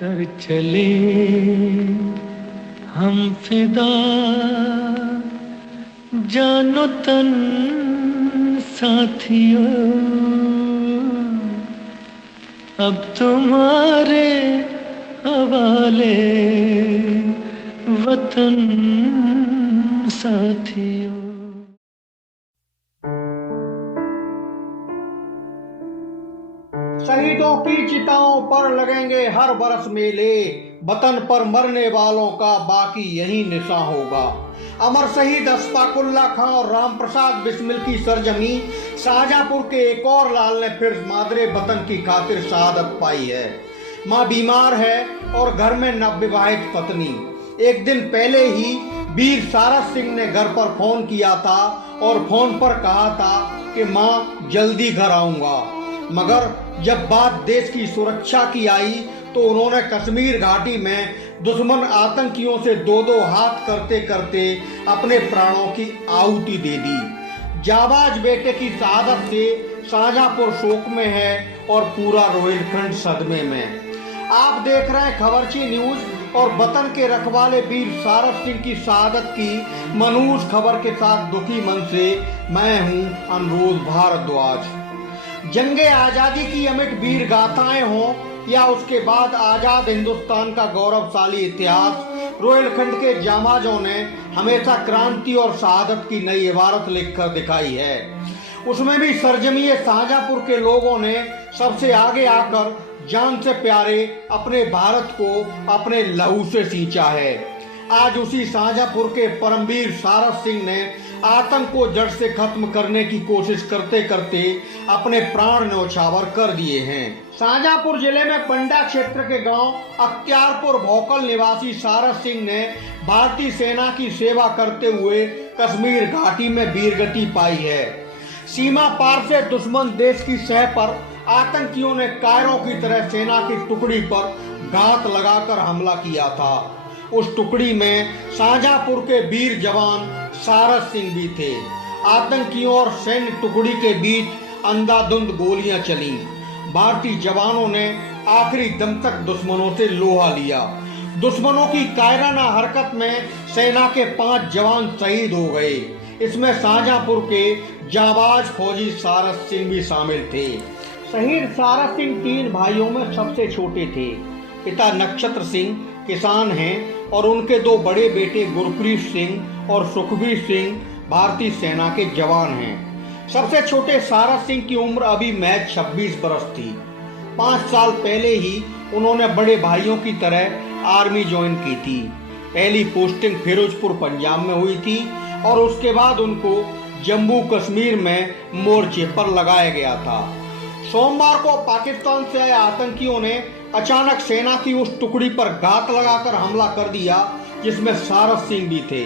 कर चले हम फिदा, जानो तन साथियों, अब तुम्हारे हवाले वतन साथियों। शहीदों की चिताओं पर लगेंगे हर बरस मेले, वतन पर मरने वालों का बाकी यही निशा होगा। अमर शहीद अशफाकुल्ला खां और राम प्रसाद बिस्मिल की सरजमी शाहजहांपुर के एक और लाल ने फिर मादरे वतन की खातिर शहादत पाई है। मां बीमार है और घर में नवविवाहित पत्नी। एक दिन पहले ही वीर सारस सिंह ने घर पर फोन किया था और फोन पर कहा था कि मां जल्दी घर आऊंगा, मगर जब बात देश की सुरक्षा की आई तो उन्होंने कश्मीर घाटी में दुश्मन आतंकियों से दो दो हाथ करते करते अपने प्राणों की आहुति दे दी। जाबाज बेटे की शहादत से शाहजहांपुर शोक में है और पूरा रोहिलखंड सदमे में। आप देख रहे हैं खबरची न्यूज और वतन के रखवाले वीर सारस सिंह की शहादत की मनहूस खबर के साथ दुखी मन से मैं हूं अनुरोध भारद्वाज। जंगे आजादी की अमिट वीर गाथाएं हों या उसके बाद आजाद हिंदुस्तान का गौरवशाली इतिहास, रोहिलखंड के जांबाजों ने हमेशा क्रांति और शहादत की नई इबारत लिखकर दिखाई है। उसमें भी सरजमी शाहजहांपुर के लोगों ने सबसे आगे आकर जान से प्यारे अपने भारत को अपने लहू से सींचा है। आज उसी शाहजहांपुर के परमवीर सारस सिंह ने आतंक को जड़ से खत्म करने की कोशिश करते करते अपने प्राण न्यौछावर कर दिए हैं। शाहजहांपुर जिले में पंडा क्षेत्र के गांव अख्तियारपुर भोकल निवासी सारस सिंह ने भारतीय सेना की सेवा करते हुए कश्मीर घाटी में वीरगति पाई है। सीमा पार से दुश्मन देश की सह पर आतंकियों ने कायरों की तरह सेना की टुकड़ी पर घात लगाकर हमला किया था। उस टुकड़ी में शाहजहांपुर के वीर जवान सारस सिंह भी थे। आतंकियों और सैन्य टुकड़ी के बीच अंधाधुंध गोलियां चली। भारतीय जवानों ने आखिरी दम तक दुश्मनों से लोहा लिया। दुश्मनों की कायराना हरकत में सेना के 5 जवान शहीद हो गए। इसमें शाहजहांपुर के जाबाज फौजी सारस सिंह भी शामिल थे। शहीद सारस सिंह 3 भाइयों में सबसे छोटे थे। पिता नक्षत्र सिंह किसान हैं और उनके 2 बड़े बेटे गुरप्रीत सिंह और सुखबीर सिंह भारतीय सेना के जवान हैं। सबसे छोटे सारस सिंह की उम्र अभी महज 26 बरस थी। 5 साल पहले ही उन्होंने बड़े भाइयों की तरह आर्मी ज्वाइन की थी। पहली पोस्टिंग फिरोजपुर पंजाब में हुई थी और उसके बाद उनको जम्मू कश्मीर में मोर्चे पर लगाया गया था। सोमवार को पाकिस्तान से आए आतंकियों ने अचानक सेना की उस टुकड़ी पर घात लगाकर हमला कर दिया जिसमें सारस सिंह भी थे।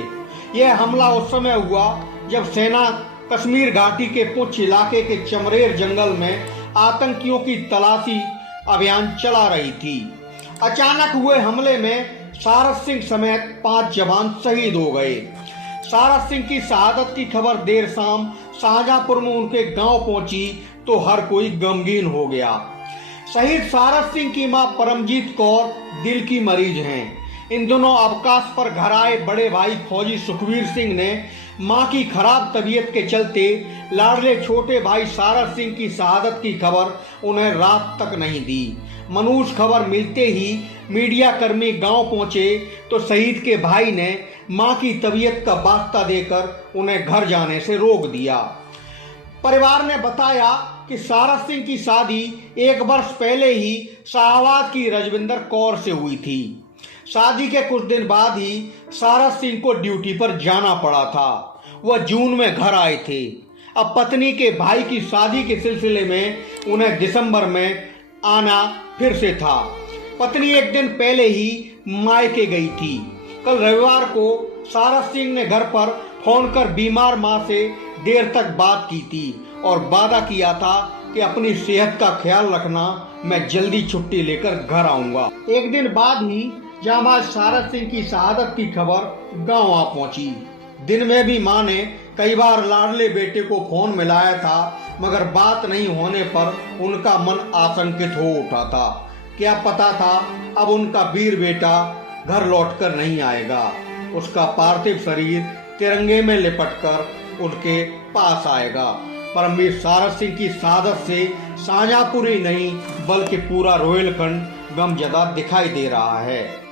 यह हमला उस समय हुआ जब सेना कश्मीर घाटी के पुंछ इलाके के चमरेर जंगल में आतंकियों की तलाशी अभियान चला रही थी। अचानक हुए हमले में सारस सिंह समेत 5 जवान शहीद हो गए। सारस सिंह की शहादत की खबर देर शाम शाहजहांपुर में उनके गांव पहुंची तो हर कोई गमगीन हो गया। शहीद सारस सिंह की मां परमजीत कौर दिल की मरीज हैं। इन दिनों अवकाश पर घर आए बड़े भाई फौजी सुखबीर सिंह ने मां की खराब तबीयत के चलते लाडले छोटे भाई सारस सिंह की शहादत की खबर उन्हें रात तक नहीं दी। मनहूस खबर मिलते ही मीडिया कर्मी गांव पहुंचे तो शहीद के भाई ने मां की तबीयत का वास्ता देकर उन्हें घर जाने से रोक दिया। परिवार ने बताया कि सारस सिंह की शादी 1 वर्ष पहले ही शाहबाद की रजविंदर कौर से हुई थी। शादी के कुछ दिन बाद ही सारस सिंह को ड्यूटी पर जाना पड़ा था। वह जून में घर आए थे। अब पत्नी के भाई की शादी के सिलसिले में उन्हें दिसंबर में आना फिर से था। पत्नी एक दिन पहले ही मायके गई थी। कल रविवार को सारस सिंह ने घर पर फोन कर बीमार मां से देर तक बात की थी और वादा किया था कि अपनी सेहत का ख्याल रखना, मैं जल्दी छुट्टी लेकर घर आऊंगा। एक दिन बाद ही जाबाज सारस सिंह की शहादत की खबर गांव आ पहुंची। दिन में भी मां ने कई बार लाडले बेटे को फोन मिलाया था, मगर बात नहीं होने पर उनका मन आशंकित हो उठा था। क्या पता था अब उनका वीर बेटा घर लौटकर नहीं आएगा। उसका पार्थिव शरीर तिरंगे में लिपटकर उनके पास आएगा। परमवीर सारस सिंह की शहादत से शाहजहांपुर ही नहीं बल्कि पूरा रोहिलखंड गमजदा दिखाई दे रहा है।